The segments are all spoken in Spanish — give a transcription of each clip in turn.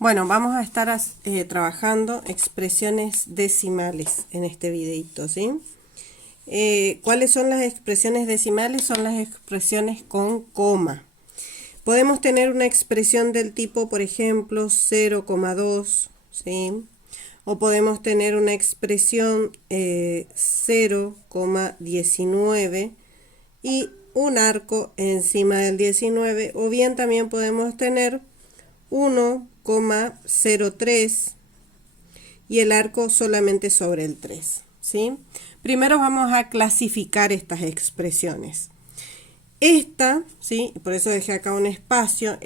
Bueno, vamos a estar trabajando expresiones decimales en este videito, ¿sí? ¿Cuáles son las expresiones decimales? Son las expresiones con coma. Podemos tener una expresión del tipo, por ejemplo, 0,2, ¿sí? O podemos tener una expresión 0,19 y un arco encima del 19, o bien también podemos tener 1,03 y el arco solamente sobre el 3, ¿sí? Primero vamos a clasificar estas expresiones. Esta, ¿sí? Por eso dejé acá un espacio.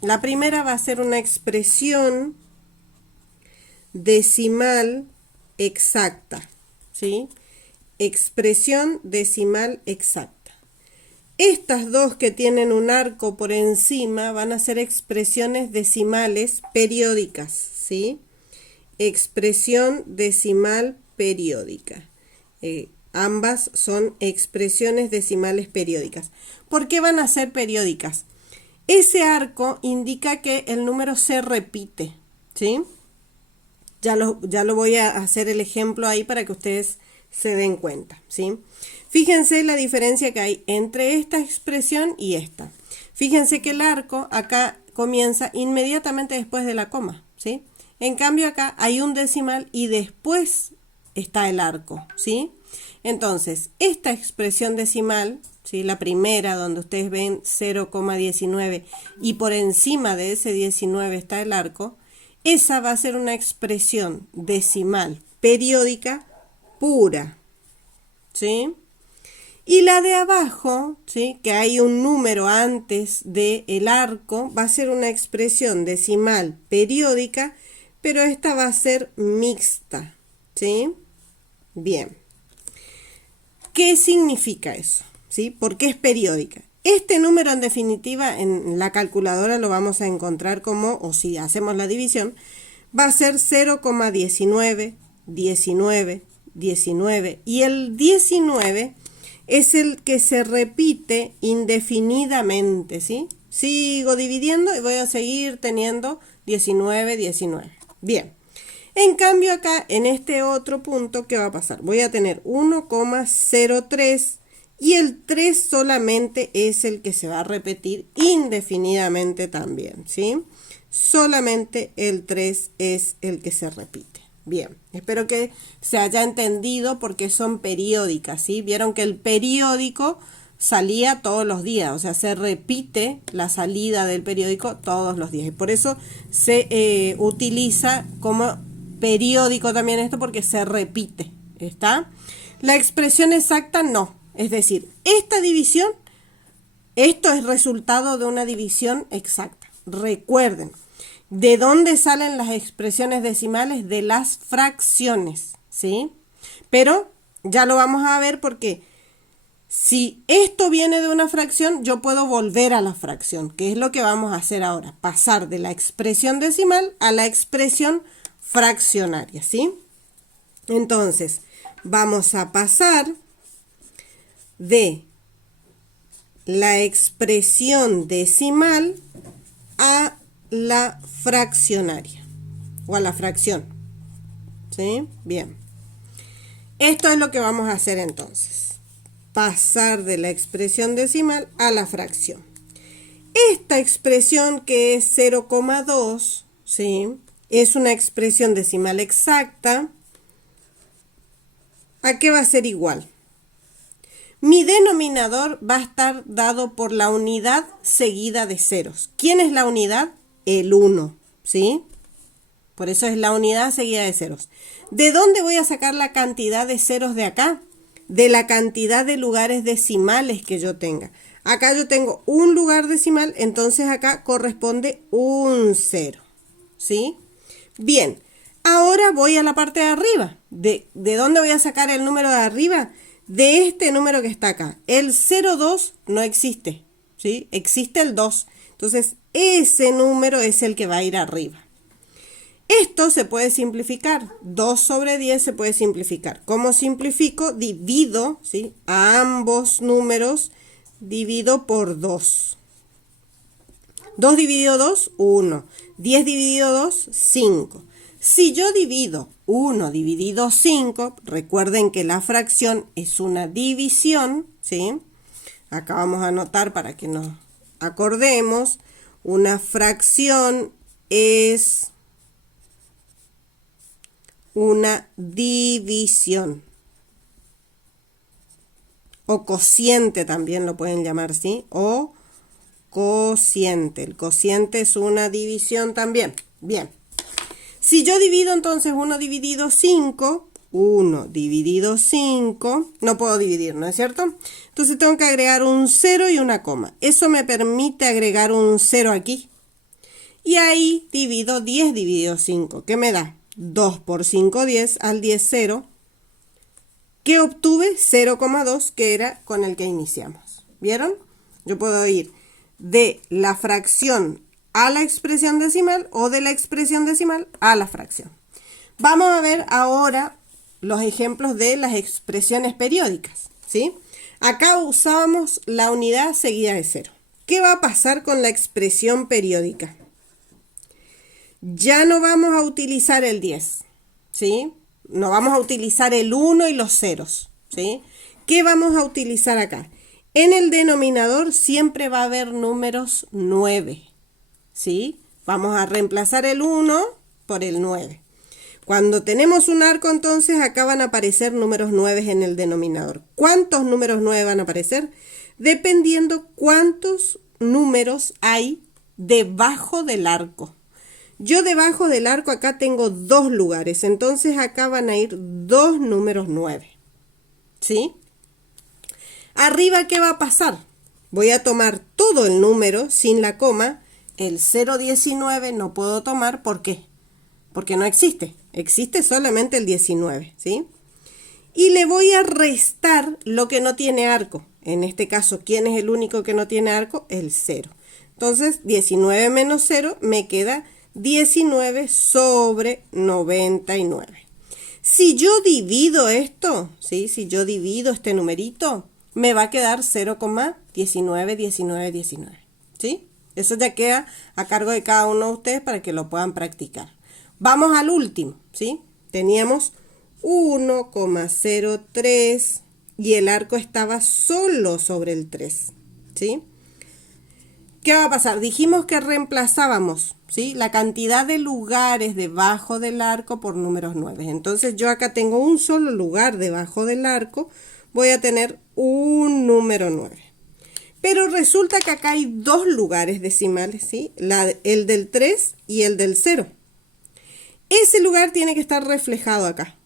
La primera va a ser una expresión decimal exacta, ¿sí? Expresión decimal exacta. Estas dos que tienen un arco por encima van a ser expresiones decimales periódicas, ¿sí? Expresión decimal periódica. Ambas son expresiones decimales periódicas. ¿Por qué van a ser periódicas? Ese arco indica que el número se repite, ¿sí? Ya lo voy a hacer el ejemplo ahí para que ustedes se den cuenta, ¿sí? Fíjense la diferencia que hay entre esta expresión y esta. Fíjense que el arco acá comienza inmediatamente después de la coma, ¿sí? En cambio acá hay un decimal y después está el arco, ¿sí? Entonces, esta expresión decimal, ¿sí? La primera donde ustedes ven 0,19 y por encima de ese 19 está el arco, esa va a ser una expresión decimal periódica pura, ¿sí? Y la de abajo, ¿sí? Que hay un número antes del arco, va a ser una expresión decimal periódica, pero esta va a ser mixta, ¿sí? Bien. ¿Qué significa eso? ¿Sí? ¿Por qué es periódica? Este número en definitiva en la calculadora lo vamos a encontrar como, o si hacemos la división, va a ser 0,19, 19, 19 y el 19 es el que se repite indefinidamente, ¿sí? Sigo dividiendo y voy a seguir teniendo 19, 19. Bien. En cambio acá, en este otro punto, ¿qué va a pasar? Voy a tener 1,03 y el 3 solamente es el que se va a repetir indefinidamente también, ¿sí? Solamente el 3 es el que se repite. Bien, espero que se haya entendido porque son periódicas, ¿sí? Vieron que el periódico salía todos los días, o sea, se repite la salida del periódico todos los días. Y por eso se utiliza como periódico también esto porque se repite, ¿está? La expresión exacta no, es decir, esta división, esto es resultado de una división exacta. Recuerden, ¿de dónde salen las expresiones decimales? De las fracciones, ¿sí? Pero ya lo vamos a ver porque si esto viene de una fracción, yo puedo volver a la fracción, que es lo que vamos a hacer ahora, pasar de la expresión decimal a la expresión fraccionaria, ¿sí? Entonces, vamos a pasar de la expresión decimal a la fraccionaria o a la fracción, ¿sí? Bien. Esto es lo que vamos a hacer entonces. Pasar de la expresión decimal a la fracción. Esta expresión que es 0,2, ¿sí? Es una expresión decimal exacta. ¿A qué va a ser igual? Mi denominador va a estar dado por la unidad seguida de ceros. ¿Quién es la unidad? El 1, ¿sí? Por eso es la unidad seguida de ceros. ¿De dónde voy a sacar la cantidad de ceros de acá? De la cantidad de lugares decimales que yo tenga. Acá yo tengo un lugar decimal, entonces acá corresponde un 0, ¿sí? Bien, ahora voy a la parte de arriba. ¿De dónde voy a sacar el número de arriba? De este número que está acá. El 0,2 no existe, ¿sí? Existe el 2. Entonces, ese número es el que va a ir arriba. Esto se puede simplificar. 2 sobre 10 se puede simplificar. ¿Cómo simplifico? Divido, ¿sí? A ambos números, divido por 2. 2 dividido 2, 1. 10 dividido 2, 5. Si yo divido 1 dividido 5, recuerden que la fracción es una división, ¿sí? Acá vamos a anotar para que nos acordemos. Una fracción es una división. O cociente también lo pueden llamar, ¿sí? O cociente. El cociente es una división también. Bien. Si yo divido entonces 1 dividido 5, 1 dividido 5, no puedo dividir, ¿no es cierto? Entonces tengo que agregar un 0 y una coma. Eso me permite agregar un 0 aquí. Y ahí divido 10 dividido 5. ¿Qué me da? 2 por 5, 10, al 10, 0. ¿Qué obtuve? 0,2, que era con el que iniciamos. ¿Vieron? Yo puedo ir de la fracción a la expresión decimal o de la expresión decimal a la fracción. Vamos a ver ahora los ejemplos de las expresiones periódicas, ¿sí? Acá usábamos la unidad seguida de 0. ¿Qué va a pasar con la expresión periódica? Ya no vamos a utilizar el 10, ¿sí? No vamos a utilizar el 1 y los ceros, ¿sí? ¿Qué vamos a utilizar acá? En el denominador siempre va a haber números 9, ¿sí? Vamos a reemplazar el 1 por el 9. Cuando tenemos un arco, entonces acá van a aparecer números 9 en el denominador. ¿Cuántos números 9 van a aparecer? Dependiendo cuántos números hay debajo del arco. Yo debajo del arco acá tengo 2 lugares, entonces acá van a ir 2 números 9, ¿sí? Arriba, ¿qué va a pasar? Voy a tomar todo el número sin la coma. El 0,19 no puedo tomar, ¿por qué? Porque no existe, existe solamente el 19, ¿sí? Y le voy a restar lo que no tiene arco. En este caso, ¿quién es el único que no tiene arco? El 0. Entonces, 19 menos 0 me queda 19 sobre 99. Si yo divido esto, ¿sí? Si yo divido este numerito, me va a quedar 0,191919, ¿sí? Eso ya queda a cargo de cada uno de ustedes para que lo puedan practicar. Vamos al último, ¿sí? Teníamos 1,03 y el arco estaba solo sobre el 3, ¿sí? ¿Qué va a pasar? Dijimos que reemplazábamos, ¿sí? La cantidad de lugares debajo del arco por números 9. Entonces yo acá tengo un solo lugar debajo del arco, voy a tener un número 9. Pero resulta que acá hay 2 lugares decimales, ¿sí? El del 3 y el del 0. Ese lugar tiene que estar reflejado acá.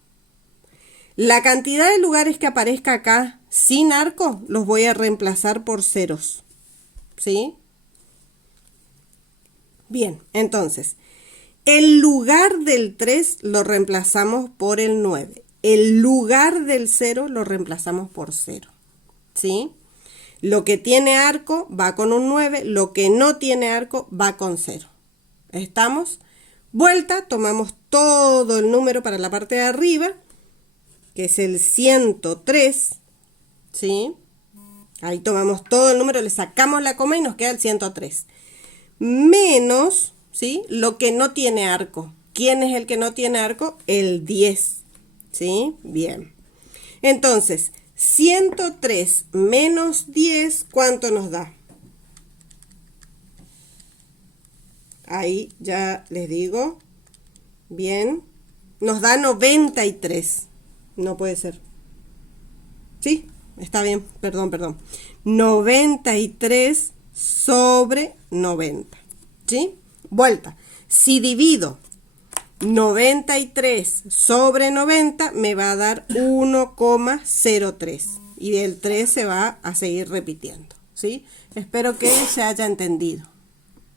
La cantidad de lugares que aparezca acá sin arco los voy a reemplazar por ceros, ¿sí? Bien, entonces, el lugar del 3 lo reemplazamos por el 9. El lugar del 0 lo reemplazamos por 0, ¿sí? Lo que tiene arco va con un 9, lo que no tiene arco va con 0. ¿Estamos? Vuelta, tomamos todo el número para la parte de arriba, que es el 103, ¿sí? Ahí tomamos todo el número, le sacamos la coma y nos queda el 103. Menos, ¿sí? Lo que no tiene arco. ¿Quién es el que no tiene arco? El 10, ¿sí? Bien. Entonces, 103 menos 10, ¿cuánto nos da? Ahí ya les digo. Bien. Nos da 93. No puede ser. ¿Sí? Está bien. Perdón. 93 sobre 90. ¿Sí? Vuelta. Si divido 93 sobre 90, me va a dar 1,03. Y el 3 se va a seguir repitiendo, ¿sí? Espero que se haya entendido.